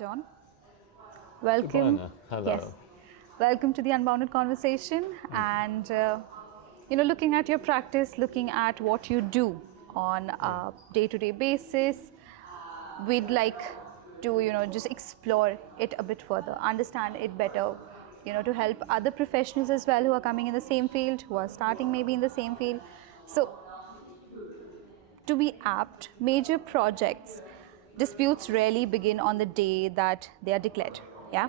John. Welcome. Subarna, hello. Yes. Welcome to the Unbounded Conversation. And, looking at your practice, looking at what you do on a day-to-day basis, we'd like to, just explore it a bit further, understand it better, to help other professionals as well who are coming in the same field, who are starting maybe in the same field. So, to be apt, major projects, disputes rarely begin on the day that they are declared, yeah?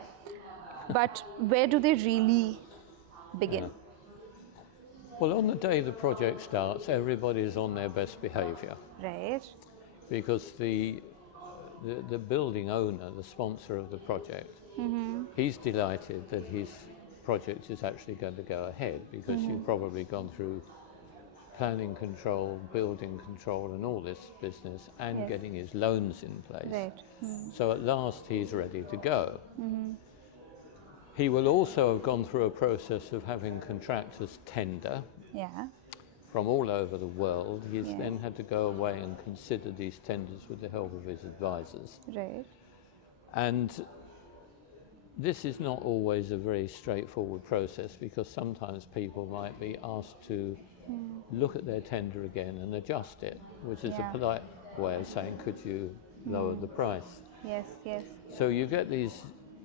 But where do they really begin? Yeah. Well, on the day the project starts, everybody is on their best behaviour Right? because the building owner, the sponsor of the project, he's delighted that his project is actually going to go ahead because you've probably gone through planning control, building control and all this business and Yes. getting his loans in place. Right. So at last he's ready to go. He will also have gone through a process of having contractors tender Yeah. from all over the world. He's Yes. then had to go away and consider these tenders with the help of his advisors. Right. And this is not always a very straightforward process because sometimes people might be asked to look at their tender again and adjust it, which is Yeah. a polite way of saying, could you lower the price? Yes, yes. So you get these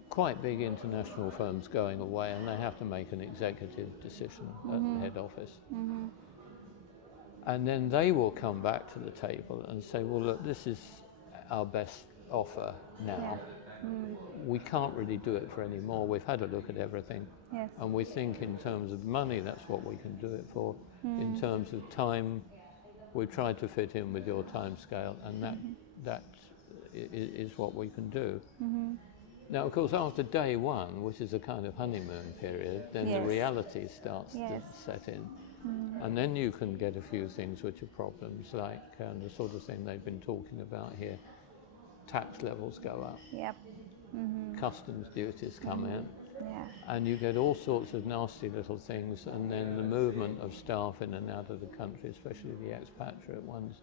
quite big international firms going away and they have to make an executive decision at the head office. And then they will come back to the table and say, well, look, this is our best offer now. We can't really do it for any more. We've had a look at everything. Yes. And we think in terms of money, that's what we can do it for. In terms of time, we've tried to fit in with your time scale and that is what we can do. Now, of course, after day one, which is a kind of honeymoon period, then Yes. the reality starts to Yes. set in. And then you can get a few things which are problems, like the sort of thing they've been talking about here. Tax levels go up, Yep. customs duties come in, Yeah. and you get all sorts of nasty little things, and then the movement of staff in and out of the country, especially the expatriate ones,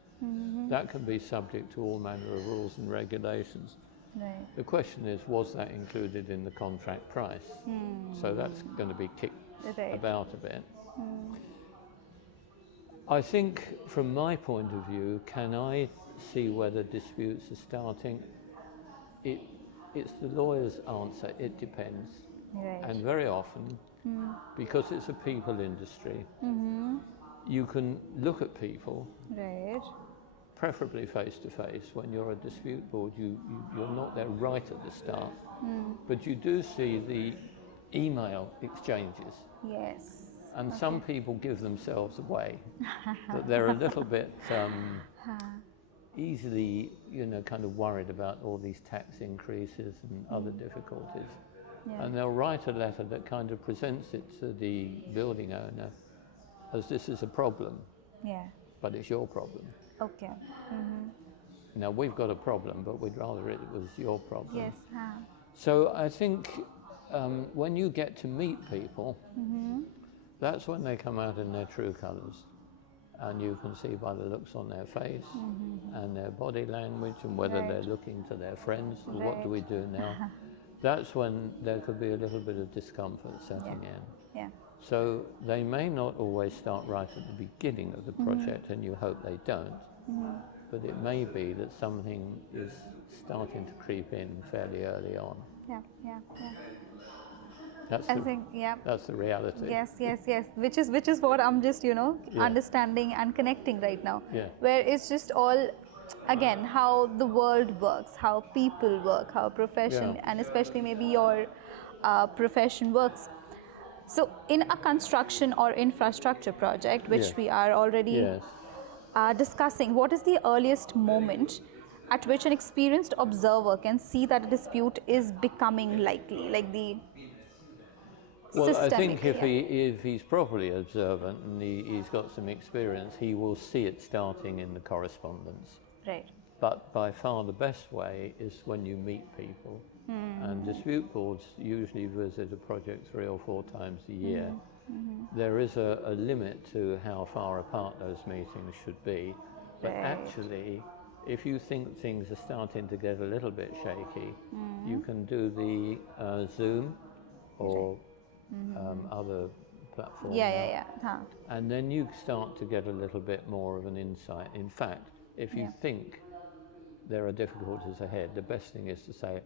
that can be subject to all manner of rules and regulations. Right. The question is, was that included in the contract price? So that's going to be kicked Right. about a bit. I think from my point of view, can I see whether disputes are starting? It's the lawyer's answer, it depends. Right. And very often, because it's a people industry, you can look at people, Right. preferably face to face. When you're a dispute board, you're not there right at the start, but you do see the email exchanges. Yes. And some people give themselves away, that they're a little bit easily, kind of worried about all these tax increases and other difficulties. Yeah. And they'll write a letter that kind of presents it to the building owner as this is a problem, Yeah. but it's your problem. Okay. Now, we've got a problem, but we'd rather it was your problem. Yes. So I think when you get to meet people, that's when they come out in their true colours. And you can see by the looks on their face and their body language and whether Right. they're looking to their friends, what do Right. we do now? That's when there could be a little bit of discomfort setting in. Yeah. So they may not always start right at the beginning of the project, and you hope they don't, but it may be that something is starting to creep in fairly early on. Yeah. Yeah. Yeah. That's I the, think, yeah. that's the reality. Yes, yes, yes. Which is what I'm just, understanding and connecting right now. Yeah. Where it's just all, again, how the world works, how people work, how profession, Yeah. and especially maybe your profession works. So in a construction or infrastructure project, which Yeah. we are already Yes. discussing, what is the earliest moment at which an experienced observer can see that a dispute is becoming likely, like the Well, I systemic, think if he's properly observant and he's got some experience, he will see it starting in the correspondence. Right. But by far the best way is when you meet people. And dispute boards usually visit a project 3 or 4 times a year. There is a limit to how far apart those meetings should be. But Right. actually, if you think things are starting to get a little bit shaky, you can do the Zoom or other platform. Yeah. And then you start to get a little bit more of an insight. In fact, if you think there are difficulties ahead, the best thing is to say,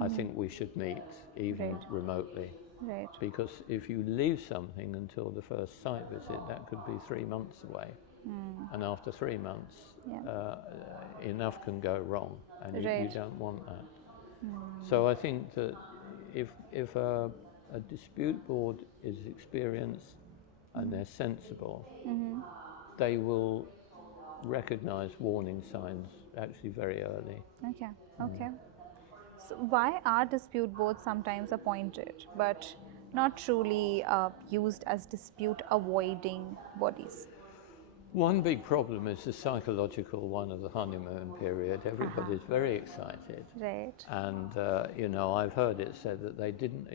I think we should meet, even remotely. Right. Because if you leave something until the first site visit, that could be 3 months away. And after 3 months, enough can go wrong, and you don't want that. So I think that if a dispute board is experienced and they're sensible, they will recognise warning signs actually very early. Okay. So why are dispute boards sometimes appointed but not truly used as dispute avoiding bodies? One big problem is the psychological one of the honeymoon period. Everybody's very excited, Right. and I've heard it said that they didn't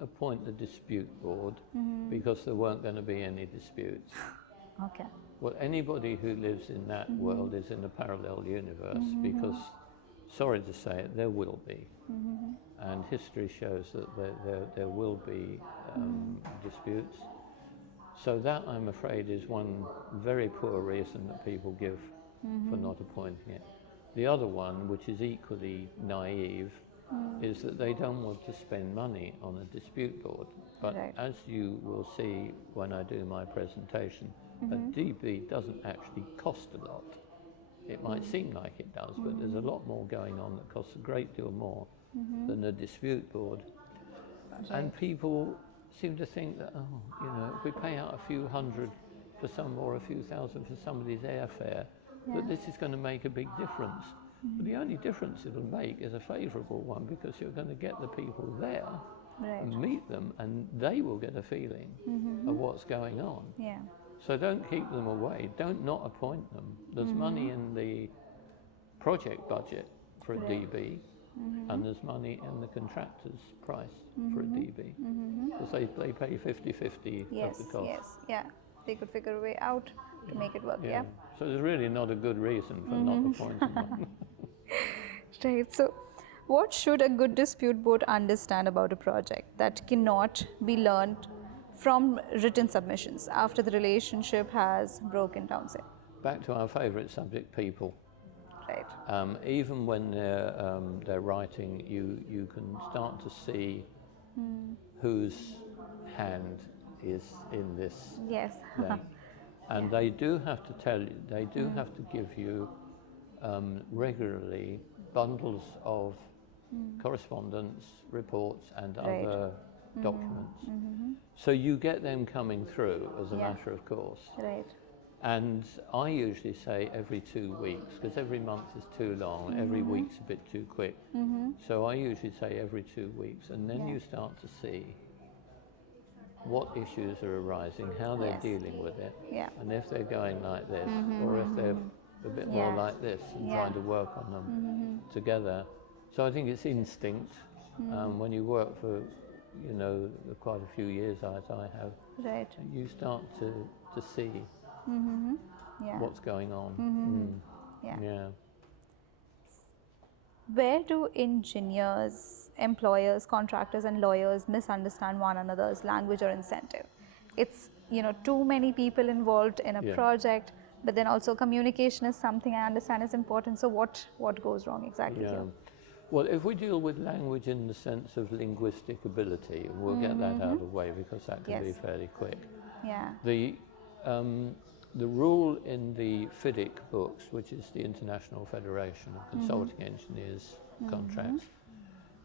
appoint the dispute board because there weren't going to be any disputes. Okay. Well, anybody who lives in that world is in a parallel universe, because, sorry to say it, there will be, and history shows that there will be disputes. So that, I'm afraid, is one very poor reason that people give for not appointing it. The other one, which is equally naive, is that they don't want to spend money on a dispute board. But as you will see when I do my presentation, a DB doesn't actually cost a lot. It might seem like it does, but there's a lot more going on that costs a great deal more than a dispute board. And people seem to think that, if we pay out a few hundred for some, or a few thousand for somebody's airfare, that this is going to make a big difference. But the only difference it'll make is a favourable one, because you're going to get the people there and meet them, and they will get a feeling of what's going on. Yeah. So don't keep them away. Don't not appoint them. There's money in the project budget for a DB, and there's money in the contractor's price for a DB, because they pay 50-50 of the cost. Yes. They could figure a way out to make it work. Yeah. So there's really not a good reason for not appointing them. Right. So, what should a good dispute board understand about a project that cannot be learned from written submissions after the relationship has broken down, say? Back to our favourite subject, people. Right. Even when they're writing, you can start to see whose hand is in this thing. And they do have to tell you, they do have to give you regularly bundles of correspondence, reports, and other documents. So you get them coming through as a matter of course. Right. And I usually say every 2 weeks, because every month is too long, every week's a bit too quick. So I usually say every 2 weeks, and then you start to see what issues are arising, how they're dealing with it, and if they're going like this, or if they're a bit more like this, and trying to work on them together. So I think it's instinct. When you work for, quite a few years, as I have, you start to see what's going on. Yeah. Where do engineers, employers, contractors, and lawyers misunderstand one another's language or incentive? It's, too many people involved in a project, but then also communication is something I understand is important. So what goes wrong exactly here? Well, if we deal with language in the sense of linguistic ability, we'll get that out of the way, because that can be fairly quick. The rule in the FIDIC books, which is the International Federation of Consulting Engineers Contracts,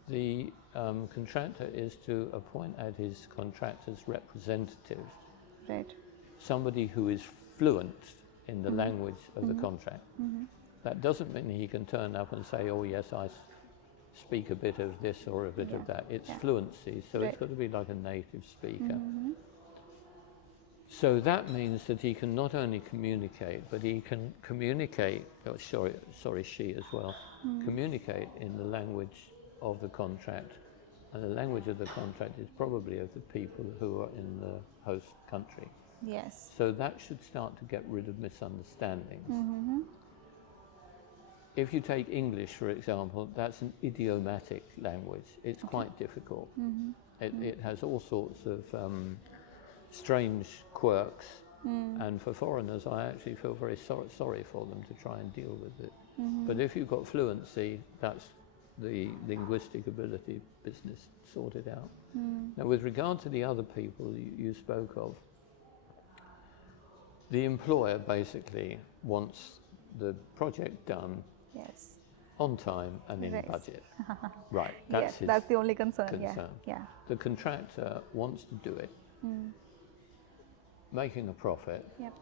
the contractor is to appoint as his contractor's representative somebody who is fluent in the language of the contract. That doesn't mean he can turn up and say, oh yes, I speak a bit of this or a bit of that. It's fluency, so it's got to be like a native speaker. So that means that he can not only communicate, but he can communicate, she as well, communicate in the language of the contract. And the language of the contract is probably of the people who are in the host country. Yes. So that should start to get rid of misunderstandings. if you take English, for example, that's an idiomatic language. It's quite difficult. It has all sorts of strange quirks, and for foreigners, I actually feel very sorry for them to try and deal with it. But if you've got fluency, that's the linguistic ability business sorted out. Now, with regard to the other people you spoke of, the employer basically wants the project done Yes. on time and in Right. budget. Right, that's Yes, his that's the only concern. concern. Yeah. The contractor wants to do it, making a profit, Yep.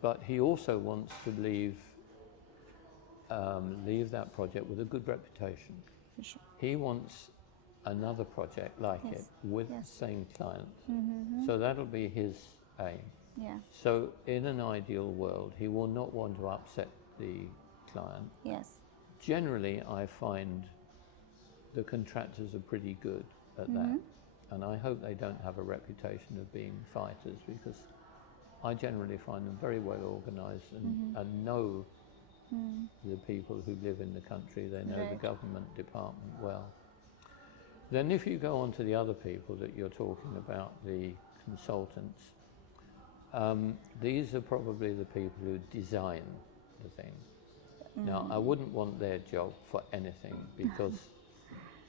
but he also wants to leave that project with a good reputation. For sure. He wants another project like it with the same client. So that'll be his aim. Yeah. So in an ideal world, he will not want to upset the client. Yes. Generally, I find the contractors are pretty good at that. And I hope they don't have a reputation of being fighters, because I generally find them very well organised and know the people who live in the country. They know the government department well. Then if you go on to the other people that you're talking about, the consultants, these are probably the people who design the thing. Now, I wouldn't want their job for anything, because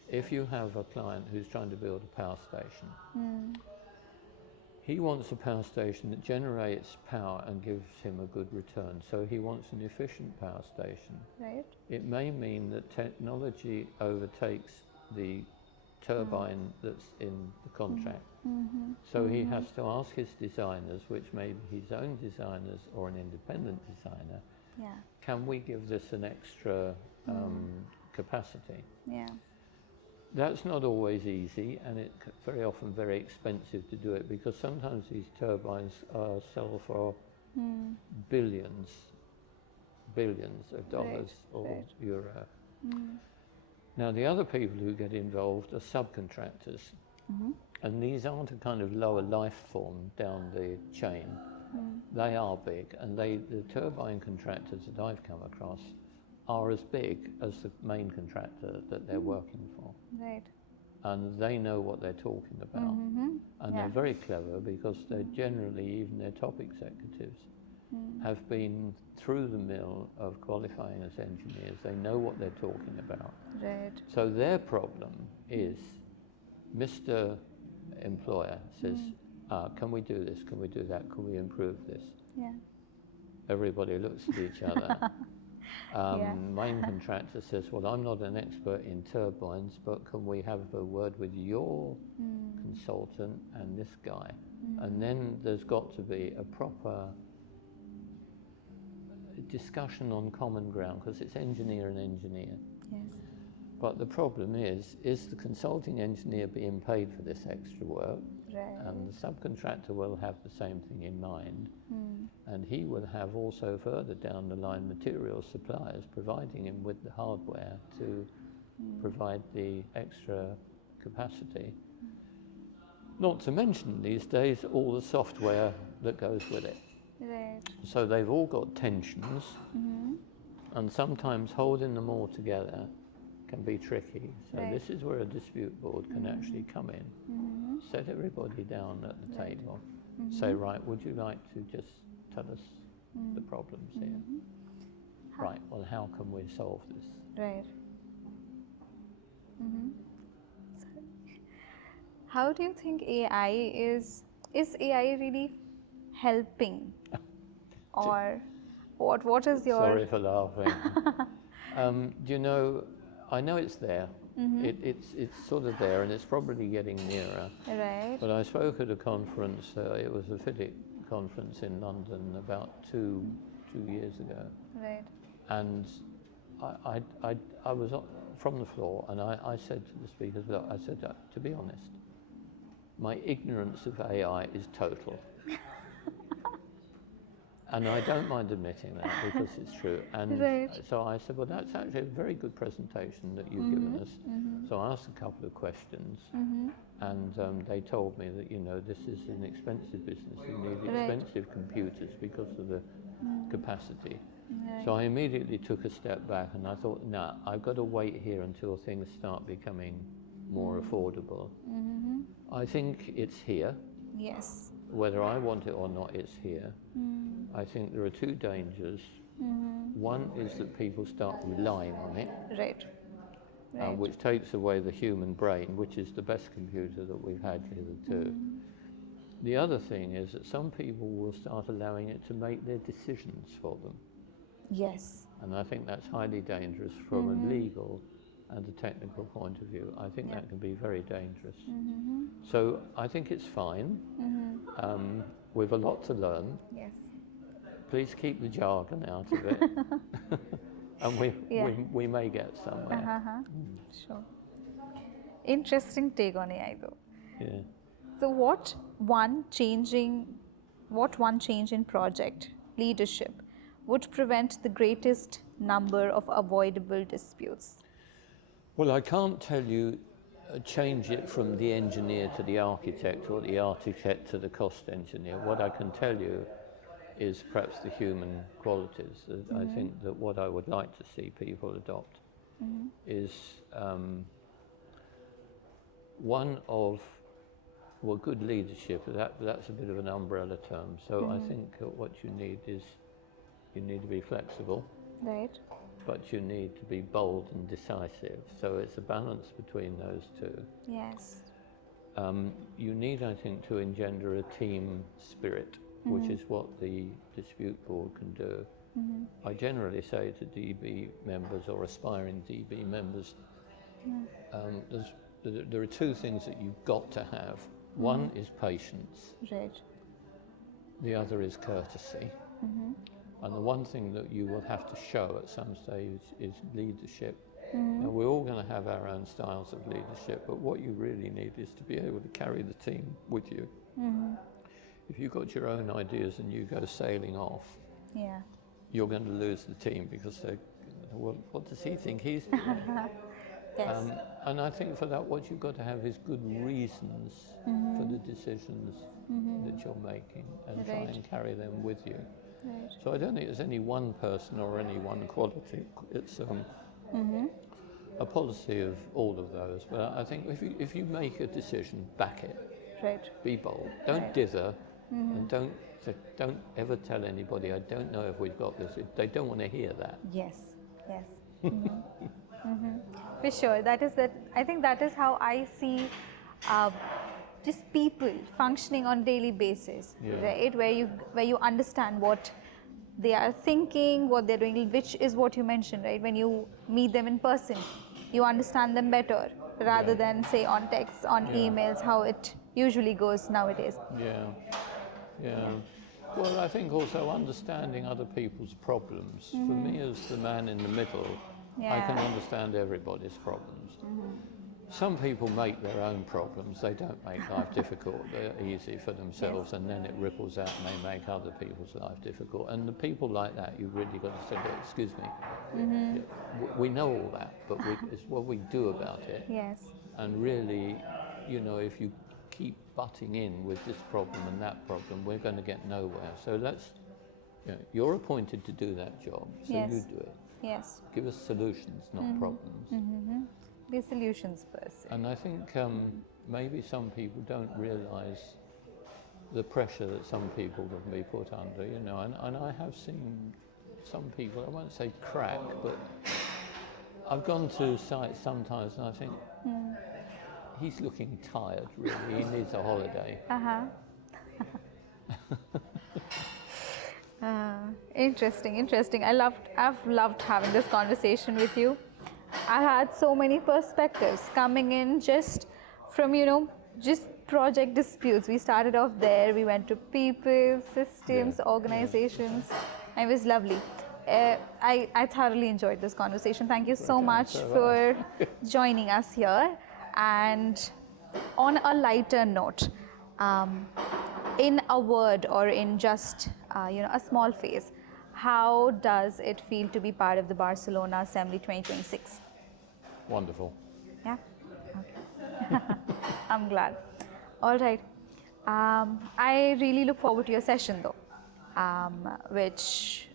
if you have a client who's trying to build a power station, he wants a power station that generates power and gives him a good return. So he wants an efficient power station. Right. It may mean that technology overtakes the turbine that's in the contract. So he has to ask his designers, which may be his own designers or an independent designer, Yeah. can we give this an extra capacity? Yeah. That's not always easy, and it's very often very expensive to do it, because sometimes these turbines sell for billions of dollars or euro. Now, the other people who get involved are subcontractors, and these aren't a kind of lower life form down the chain. They are big, and the turbine contractors that I've come across are as big as the main contractor that they're working for. Right. And they know what they're talking about. And they're very clever, because they're generally, even their top executives, have been through the mill of qualifying as engineers. They know what they're talking about. Right. So their problem is, Mr. Employer says, can we do this? Can we do that? Can we improve this? Yeah. Everybody looks at each other. Main contractor says, well, I'm not an expert in turbines, but can we have a word with your consultant and this guy? And then there's got to be a proper discussion on common ground, because it's engineer and engineer. Yes. But the problem is the consulting engineer being paid for this extra work? Right. And the subcontractor will have the same thing in mind. And he will have also further down the line material suppliers providing him with the hardware to provide the extra capacity. Not to mention these days all the software that goes with it. Right. So they've all got tensions, and sometimes holding them all together can be tricky. So this is where a dispute board can actually come in, set everybody down at the table, say, right, would you like to just tell us the problems here? Right, well, how can we solve this? Right. How do you think AI is AI really helping? Or what is your... Sorry for laughing. Do you know, I know it's there. It's sort of there, and it's probably getting nearer. Right. But I spoke at a conference, it was a FIDIC conference in London about two years ago. Right. And I was from the floor, and I said to the speakers, look, I said, to be honest, my ignorance of AI is total. And I don't mind admitting that, because it's true. And so I said, well, that's actually a very good presentation that you've given us. So I asked a couple of questions, and they told me that, you know, this is an expensive business. You need expensive computers because of the capacity. Right. So I immediately took a step back and I thought, nah, I've got to wait here until things start becoming more affordable. I think it's here. Yes. Whether I want it or not, it's here. I think there are two dangers. One is that people start relying on it, Right. Right. which takes away the human brain, which is the best computer that we've had hitherto. The other thing is that some people will start allowing it to make their decisions for them. Yes. And I think that's highly dangerous from a legal and a technical point of view. I think that can be very dangerous. So I think it's fine. We've a lot to learn. Yes. Please keep the jargon out of it. And we may get somewhere. Sure. Interesting take on AI though. Yeah. So what one change in project leadership would prevent the greatest number of avoidable disputes? Well, I can't tell you change it from the engineer to the architect or the architect to the cost engineer. What I can tell you is perhaps the human qualities. I think that what I would like to see people adopt is one of, well, good leadership. That's a bit of an umbrella term. So I think what you need is you need to be flexible. Right. But you need to be bold and decisive. So it's a balance between those two. Yes. You need, I think, to engender a team spirit, which is what the dispute board can do. I generally say to DB members or aspiring DB members, there are two things that you've got to have. One is patience. Right. The other is courtesy. And the one thing that you will have to show at some stage is leadership. Now, we're all going to have our own styles of leadership, but what you really need is to be able to carry the team with you. If you've got your own ideas and you go sailing off, you're going to lose the team because they're, well, what does he think he's doing? Yes. And I think for that, what you've got to have is good reasons for the decisions that you're making and try and carry them with you. Right. So I don't think there's any one person or any one quality. It's a policy of all of those. But I think if you make a decision, back it. Right. Be bold. Don't dither, and don't ever tell anybody, I don't know if we've got this. They don't want to hear that. Yes. Yes. For sure. I think that is how I see just people functioning on daily basis, right? Where you understand what they are thinking, what they're doing, which is what you mentioned, right? When you meet them in person, you understand them better rather than say on text, on emails, how it usually goes nowadays. Yeah. Well, I think also understanding other people's problems. For me, as the man in the middle, I can understand everybody's problems. Some people make their own problems. They don't make life difficult. They're easy for themselves, and then it ripples out and they make other people's life difficult. And the people like that, you've really got to say, excuse me, we know all that, but it's what we do about it. Yes. And really, if you keep butting in with this problem and that problem, we're going to get nowhere. So you're appointed to do that job, so you do it. Yes. Give us solutions, not problems. Be a solutions person. And I think maybe some people don't realise the pressure that some people can be put under, and I have seen some people, I won't say crack, but I've gone to sites sometimes and I think, he's looking tired, really, he needs a holiday. Interesting. I've loved having this conversation with you. I had so many perspectives coming in just from, just project disputes. We started off there, we went to people, systems, organizations. It was lovely. I thoroughly enjoyed this conversation. Thank you so much for joining us here. And on a lighter note, in a word or in just a small phrase, how does it feel to be part of the Barcelona Assembly 2026? Wonderful. Yeah? Okay. I'm glad. All right. I really look forward to your session though. which,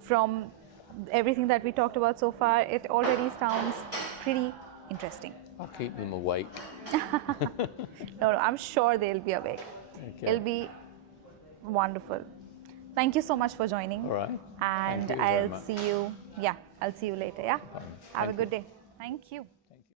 from everything that we talked about so far, it already sounds pretty interesting. I'll keep them awake. No, I'm sure they'll be awake. Okay. It'll be wonderful. Thank you so much for joining. All right. And Thank you very I'll much. see you. Yeah, I'll see you later. Yeah. Have a Thank good day. Thank you.